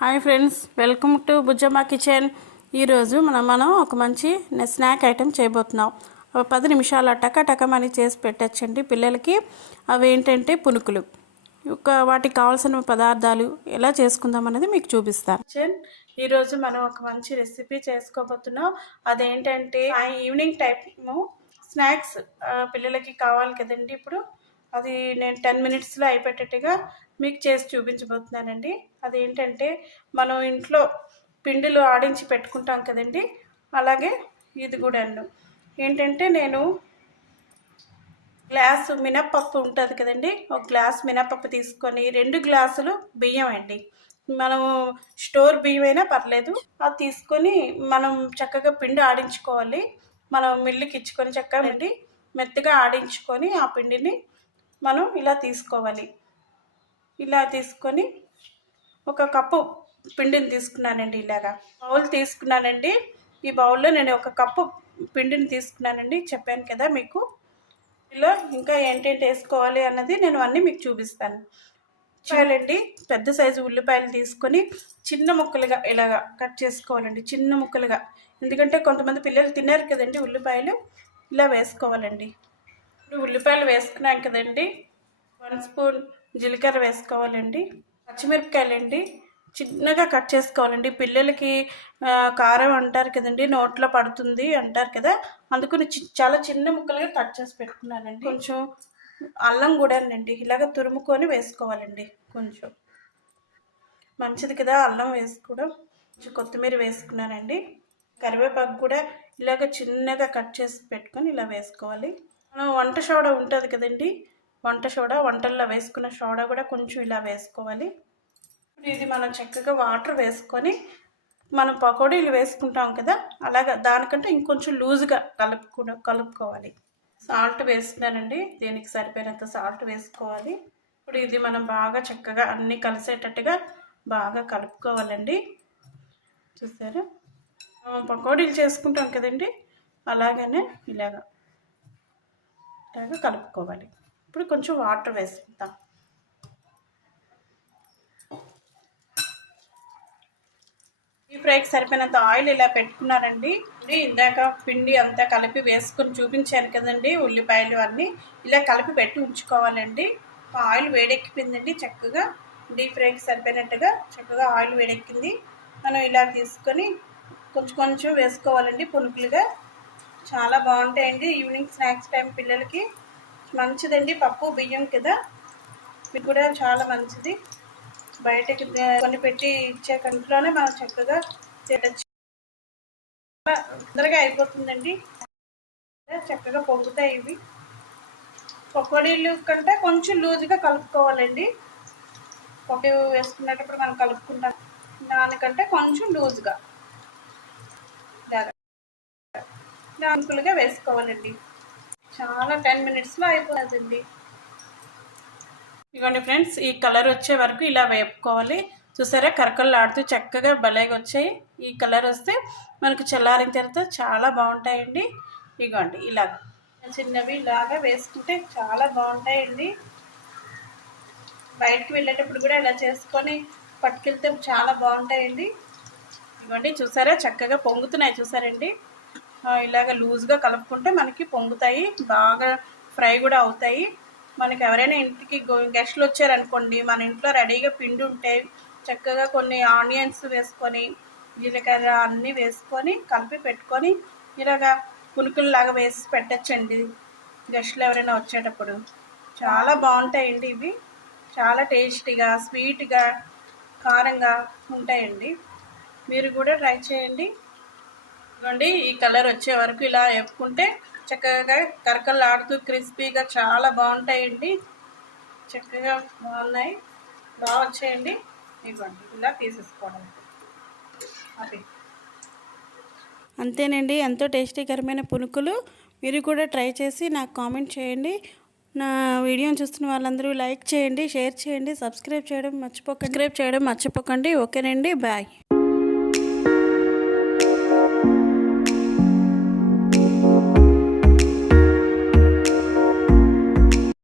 Hi friends, welcome to Bujjamma kitchen. ఈరోజు మనం ఒక మంచి స్నాక్ ఐటెం చేయబోతున్నాం. 10 నిమిషాల టకమని చేసి పెట్టచ్చండి పిల్లలకి. అవి ఏంటంటే పునుకులు. వాటికి కావాల్సిన పదార్థాలు ఎలా చేసుకుందాం అనేది మీకు చూపిస్తాను. ఈరోజు మనం ఒక మంచి రెసిపీ చేసుకోబోతున్నాం. అదేంటంటే ఈవినింగ్ టైము స్నాక్స్ పిల్లలకి కావాలి కదండి. ఇప్పుడు అది నేను 10 మినిట్స్లో అయిపోయేటట్టుగా మీకు చేసి చూపించబోతున్నానండి. అదేంటంటే మనం ఇంట్లో పిండిలు ఆడించి పెట్టుకుంటాం కదండి, అలాగే ఇది కూడా ఏంటంటే నేను గ్లాసు మినప్పప్పు ఉంటుంది కదండి, ఒక గ్లాస్ మినప్పప్పు తీసుకొని 2 గ్లాసులు బియ్యం అండి. మనము స్టోర్ బియ్యం అయినా పర్లేదు, అది తీసుకొని మనం చక్కగా పిండి ఆడించుకోవాలి. మనం మిల్లుకి ఇచ్చుకొని చక్కగా మెత్తగా ఆడించుకొని ఆ పిండిని మనం ఇలా తీసుకోవాలి. ఇలా తీసుకొని ఒక కప్పు పిండిని తీసుకున్నానండి. ఇలాగా బౌల్ తీసుకున్నానండి. ఈ బౌల్లో నేను ఒక కప్పు పిండిని తీసుకున్నానండి. చెప్పాను కదా మీకు. ఇలా ఇంకా ఏంటేంటి వేసుకోవాలి అన్నది నేను అన్నీ మీకు చూపిస్తాను. ఉల్లిపాయలండి, పెద్ద సైజు ఉల్లిపాయలు తీసుకొని చిన్న ముక్కలుగా ఇలాగా కట్ చేసుకోవాలండి, చిన్న ముక్కలుగా. ఎందుకంటే కొంతమంది పిల్లలు తిన్నారు కదండి ఉల్లిపాయలు. ఇలా వేసుకోవాలండి. ఇప్పుడు ఉల్లిపాయలు వేసుకున్నాం కదండి, 1 స్పూన్ జీలకర్ర వేసుకోవాలండి. పచ్చిమిరపకాయలండి చిన్నగా కట్ చేసుకోవాలండి. పిల్లలకి కారం అంటారు కదండి, నోట్లో పడుతుంది అంటారు కదా, అందుకని చాలా చిన్న ముక్కలుగా కట్ చేసి పెట్టుకున్నానండి. కొంచెం అల్లం కూడానండి ఇలాగ తురుముకొని వేసుకోవాలండి. కొంచెం మంచిది కదా అల్లం వేసుకోవడం. కొంచెం కొత్తిమీర వేసుకున్నానండి. కరివేపాకు కూడా ఇలాగ చిన్నగా కట్ చేసి పెట్టుకొని ఇలా వేసుకోవాలి. మనం వంట సోడా ఉంటుంది కదండి, వంట సోడా, వంటల్లో వేసుకున్న సోడా కూడా కొంచెం ఇలా వేసుకోవాలి. ఇది మనం చక్కగా వాటర్ వేసుకొని మనం పకోడీలు వేసుకుంటాం కదా, అలాగా దానికంటే ఇంకొంచెం లూజ్గా కలుపుకోవాలి. సాల్ట్ వేసుకున్నానండి, దీనికి సరిపోయినంత సాల్ట్ వేసుకోవాలి. ఇప్పుడు ఇది మనం బాగా చక్కగా అన్నీ కలిసేటట్టుగా బాగా కలుపుకోవాలండి. చూసారా, పకోడీలు చేసుకుంటాం కదండి, అలాగనే ఇలాగా కలుపుకోవాలి. ఇప్పుడు కొంచెం వాటర్ వేసుకుంటాం. ఈ ఫ్రైకి సరిపోయినంత ఆయిల్ ఇలా పెట్టుకున్నారండి. ఇందాక పిండి అంతా కలిపి వేసుకొని చూపించాను కదండి, ఉల్లిపాయలు అన్నీ ఇలా కలిపి పెట్టి ఉంచుకోవాలండి. ఆయిల్ వేడెక్కిపోయిందండి, చక్కగా డీప్ ఫ్రైకి సరిపోయినట్టుగా చక్కగా ఆయిల్ వేడెక్కింది. మనం ఇలా తీసుకొని కొంచెం కొంచెం వేసుకోవాలండి పునుకులుగా. చాలా బాగుంటాయండి ఈవినింగ్ స్నాక్స్ టైం పిల్లలకి. మంచిదండి, పప్పు బియ్యం కదా, ఇది కూడా చాలా మంచిది. బయటకి కొని పెట్టి ఇచ్చే కంట్లోనే మనం చక్కగా చేయవచ్చు. తొందరగా అయిపోతుందండి, చక్కగా పొంగుతాయి. ఇవి పకోడీలు కంటే కొంచెం లూజ్గా కలుపుకోవాలండి. పప్పు వేసుకునేటప్పుడు మనం కలుపుకుంటాం, దానికంటే కొంచెం లూజ్గా దానికులుగా వేసుకోవాలండి. చాలా 10 మినిట్స్లో అయిపోతుందండి. ఇవ్వండి ఫ్రెండ్స్, ఈ కలర్ వచ్చే వరకు ఇలా వేపుకోవాలి. చూసారా, కరకల్లాడుతూ చక్కగా భలేగా వచ్చాయి. ఈ కలర్ వస్తే మనకు చల్లారిన తర్వాత చాలా బాగుంటాయండి. ఇవ్వండి ఇలాగ చిన్నవి ఇలాగా వేసుకుంటే చాలా బాగుంటాయండి. బయటకు వెళ్ళేటప్పుడు కూడా ఇలా చేసుకొని పట్టుకెళ్తే చాలా బాగుంటాయండి. ఇవ్వండి చూసారా, చక్కగా పొంగుతున్నాయి. చూసారండి, ఇలాగ లూజ్గా కలుపుకుంటే మనకి పొంగుతాయి, బాగా ఫ్రై కూడా అవుతాయి. మనకి ఎవరైనా ఇంటికి గెస్ట్లు వచ్చారనుకోండి, మన ఇంట్లో రెడీగా పిండి ఉంటే చక్కగా కొన్ని ఆనియన్స్ వేసుకొని జీలకర్ర అన్నీ వేసుకొని కలిపి పెట్టుకొని ఇలాగా పునుకుల్లాగా వేసి పెట్టచ్చండి గెస్ట్లు ఎవరైనా వచ్చేటప్పుడు. చాలా బాగుంటాయండి ఇవి. చాలా టేస్టీగా, స్వీట్గా, కారంగా ఉంటాయండి. మీరు కూడా ట్రై చేయండి. ఇదిగోండి, ఈ కలర్ వచ్చే వరకు ఇలా వేపుకుంటే చక్కగా కరకల్లాడుతూ క్రిస్పీగా చాలా బాగుంటాయండి. చక్కగా బాగున్నాయి, బాగా వచ్చాయండి. ఇవ్వండి ఇలా తీసేసుకోవడం. అది అంతేనండి, ఎంతో టేస్టీకరమైన పునుకులు. మీరు కూడా ట్రై చేసి నాకు కామెంట్ చేయండి. నా వీడియోని చూస్తున్న వాళ్ళందరూ లైక్ చేయండి, షేర్ చేయండి, సబ్స్క్రైబ్ చేయడం మర్చిపోకండి. ఓకేనండి, బాయ్.